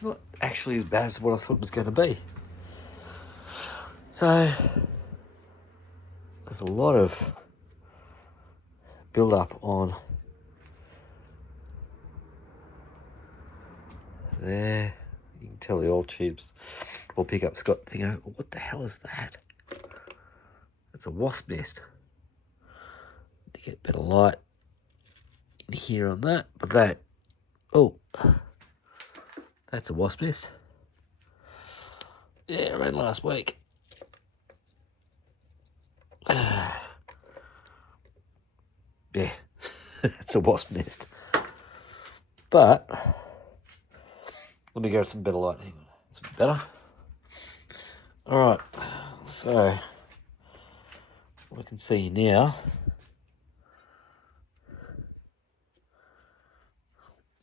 it's not actually as bad as what I thought it was going to be. So there's a lot of build up on there. You can tell the oil tubes or pickup's got thinking, oh, what the hell is that? It's a wasp nest. To get better light in here on that, but that's a wasp nest. Yeah, I ran last week. Yeah, it's a wasp nest. But let me go with some better light. Hang on, it's better. All right, so what I can see now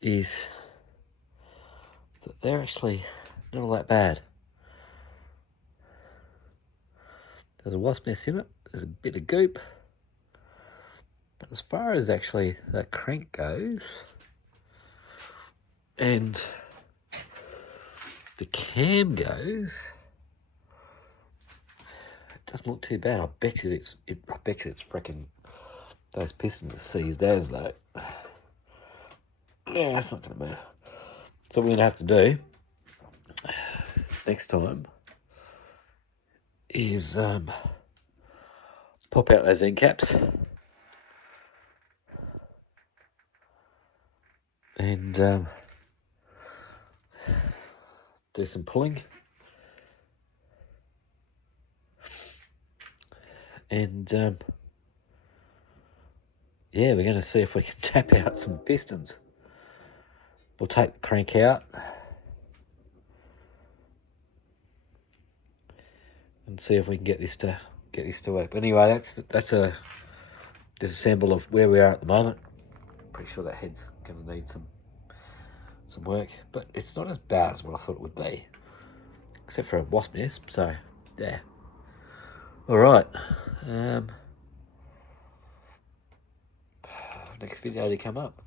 is that they're actually not all that bad. There's a wasp nest in it. There's a bit of goop. But as far as actually that crank goes, and the cam goes, it doesn't look too bad. I bet you it's freaking those pistons are seized as though. Yeah, that's not going to move. So what we're going to have to do next time is pop out those end caps and do some pulling and yeah, we're going to see if we can tap out some pistons. We'll take the crank out and see if we can get this to work. But anyway, that's a disassemble of where we are at the moment. Pretty sure that head's going to need some work, but it's not as bad as what I thought it would be, except for a wasp nest. So yeah. All right. Next video to come up.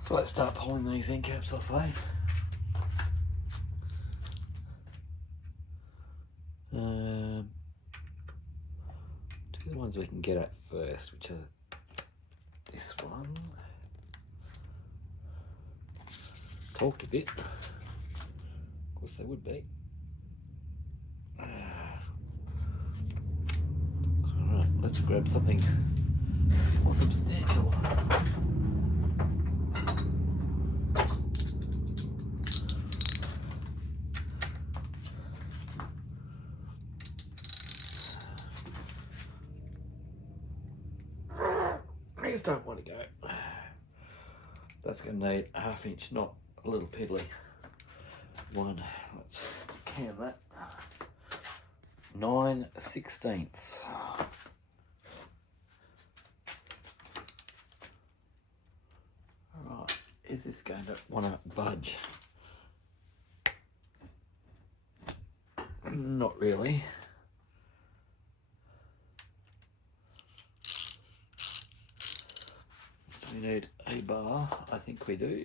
So let's start pulling these end caps off, eh? Do the ones we can get at first, which are this one. Talked a bit. Of course they would be. Alright, let's grab something more substantial. I just don't want to go. That's going to need a 1/2 inch, not a little piddly one. Let's can that. 9/16. Alright, is this going to want to budge? Not really. We need a bar, I think we do.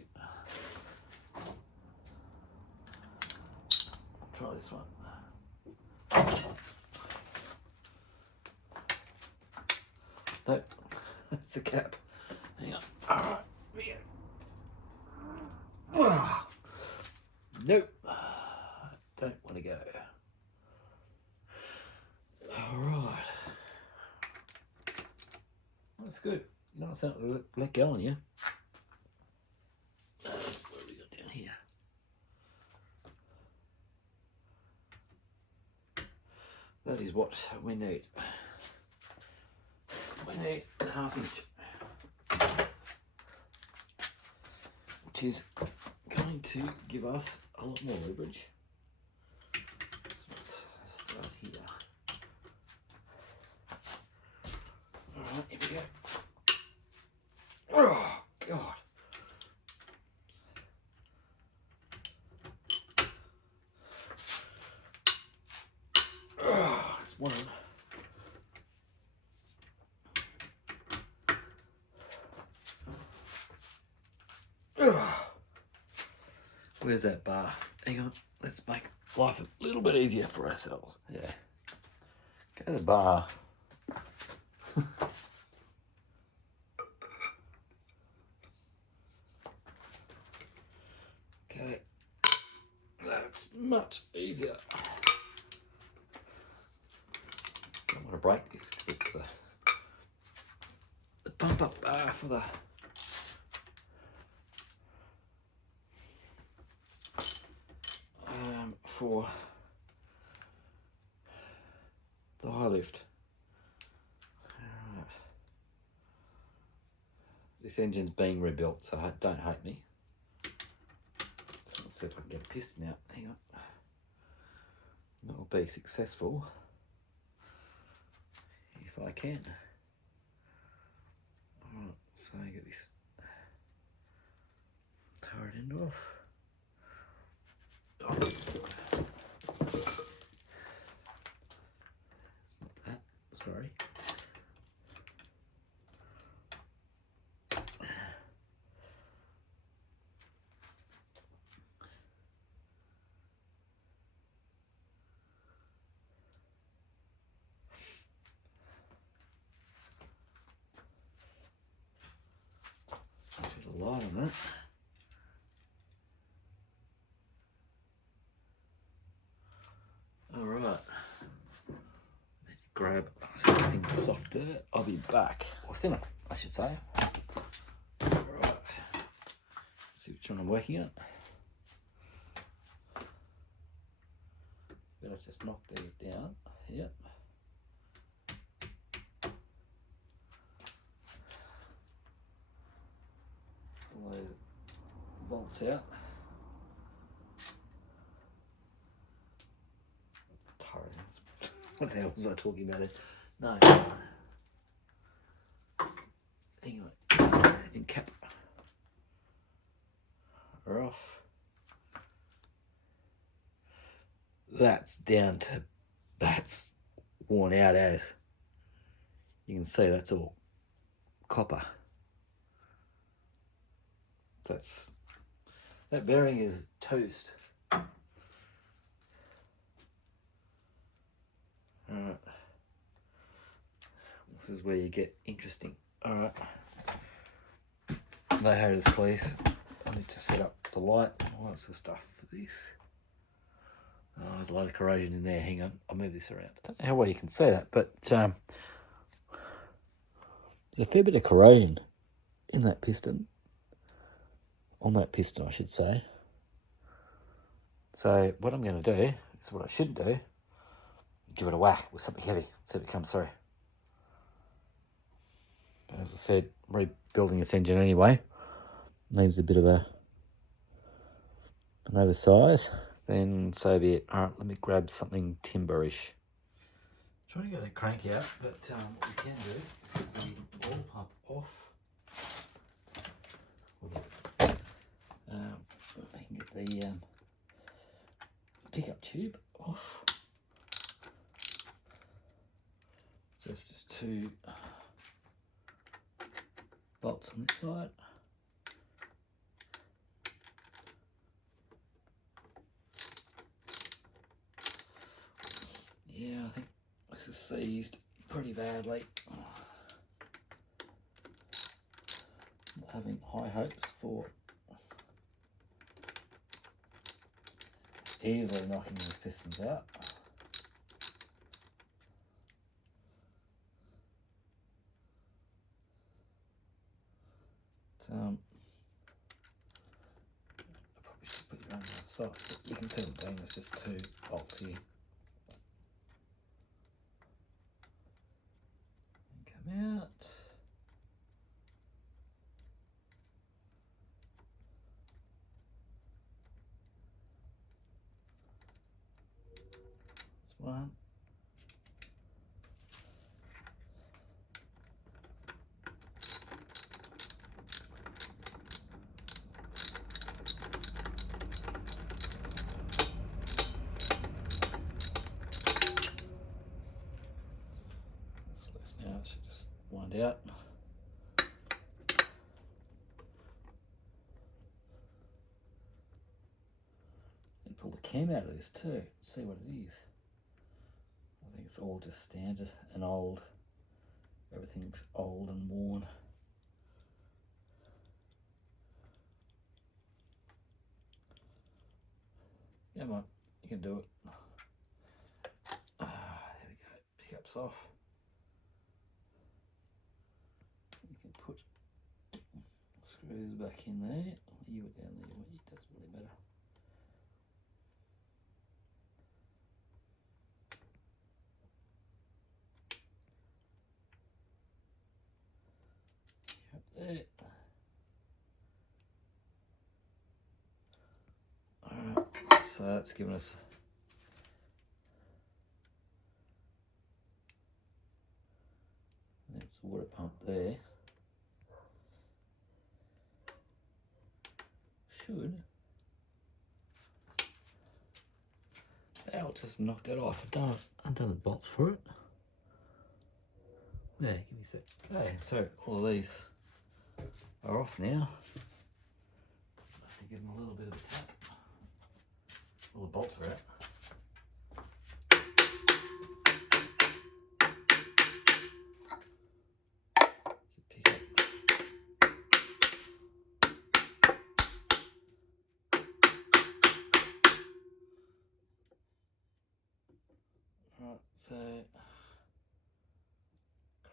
Try this one. Nope, that's a cap. Hang on. Alright, here we go. Nope, don't want to go. Alright. That's good. You know, it's not let go on you. What have we got down here? That is what we need. We need a 1/2 inch, which is going to give us a lot more leverage. So let's start here. Alright, here we go. Oh, God. Oh, it's one. Where's that bar? Hang on, let's make life a little bit easier for ourselves. Yeah. Go to the bar. Okay. That's much easier. Don't want to break this because it's the bump up bar for the high lift. Right. This engine's being rebuilt, so don't hate me. So let's see if I can get a piston out. Hang on. That'll be successful if I can. Alright, so I get this turret end off. Oh. It's not that, sorry. Did a lot on that. Alright. Grab something softer. I'll be back. Or thinner, I should say. Alright. See which one I'm working on. Better just knock these down. Yep. All those bolts out. What the hell was I talking about it? No. Hang on. In cap. Are off. That's down to, that's worn out as. You can see that's all copper. That bearing is toast. Alright. This is where you get interesting. Alright. No haters, please. I need to set up the light and all that sort of stuff for this. Oh, there's a lot of corrosion in there. Hang on, I'll move this around. I don't know how well you can see that, but there's a fair bit of corrosion in that piston. On that piston, I should say. So what I'm going to do is what I should do. Give it a whack with something heavy, see if it comes through. But as I said, rebuilding this engine anyway. Leaves a bit of an oversize. Then so be it. Alright, let me grab something timberish. Trying to get the crank out, but what we can do is get the oil pump off. I can get the pickup tube off. So it's just two bolts on this side. Yeah, I think this is seized pretty badly. Not having high hopes for easily knocking the pistons out. I probably should put you on the side, but you can see what I'm doing. There's just two bolts here. And come out. That's one. Now it should just wind out. me pull the cam out of this too, see what it is. I think it's all just standard and old. Everything's old and worn. Come on, you can do it. There we go, pickup's off. You can put screws back in there. You were down there, it doesn't really matter. There. Alright, so that's given us that's the water pump there. Should. Ow, just knocked that off. I've done the bolts for it. Yeah, give me a sec. Okay, so all of these are off now. I have to give them a little bit of a tap. All the bolts are out. Pick up. Right, so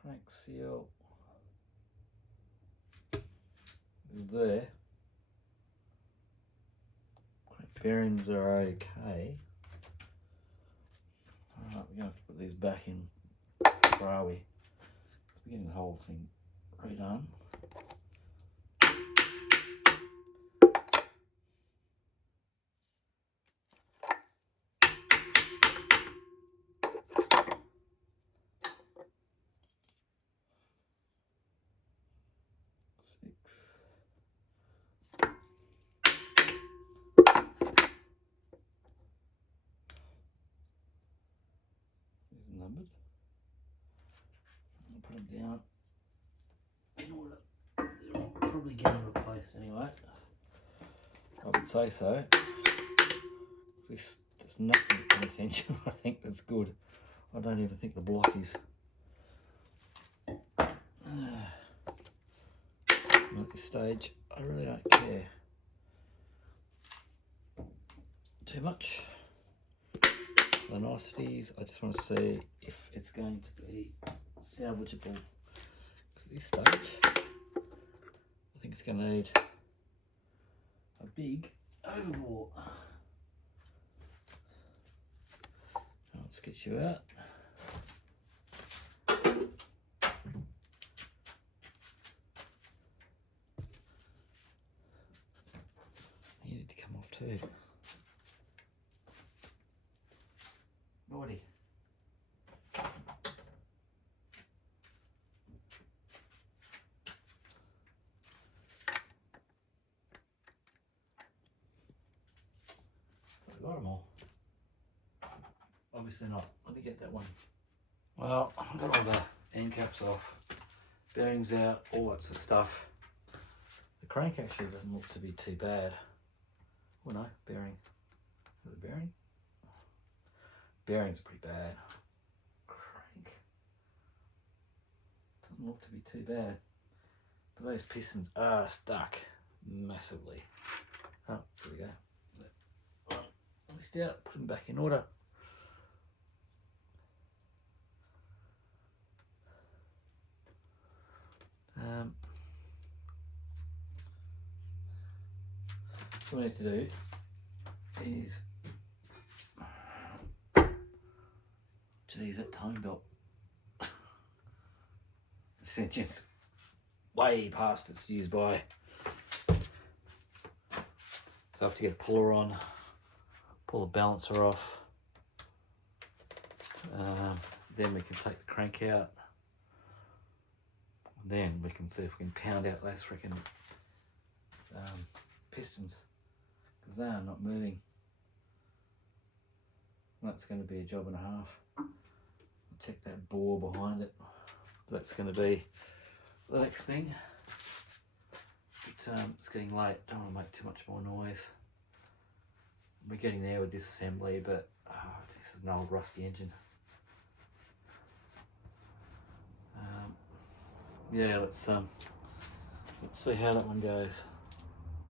crank seal is there. Crank bearings are okay. Alright, we're going to have to put these back in. Where are we? We're getting the whole thing redone. Numbered. I'll put them down in order. They're probably getting replaced anyway. I would say so. There's nothing essential. I think that's good. I don't even think the block is. At this stage, I really don't care too much. The niceties, I just want to see if it's going to be salvageable. Because at this stage, I think it's going to need a big overhaul. Let's get you out. You need to come off too. Naughty. I got them all. Obviously not. Let me get that one. Well, I've got all the end caps off, bearings out, all that sort of stuff. The crank actually doesn't look to be too bad. Oh no, bearing. Is it bearing? Bearings are pretty bad. Crank. Doesn't look to be too bad. But those pistons are stuck massively. Oh, there we go. Right, list out, put them back in order. So what we need to do is, geez, that timing belt, this engine's way past its use by. So I have to get a puller on, pull the balancer off, then we can take the crank out, then we can see if we can pound out those freaking pistons, because they are not moving. That's going to be a job and a half. I'll check that bore behind it. That's going to be the next thing. But it's getting late, don't want to make too much more noise. we're getting there with disassembly, but this is an old rusty engine. Yeah, let's see how that one goes.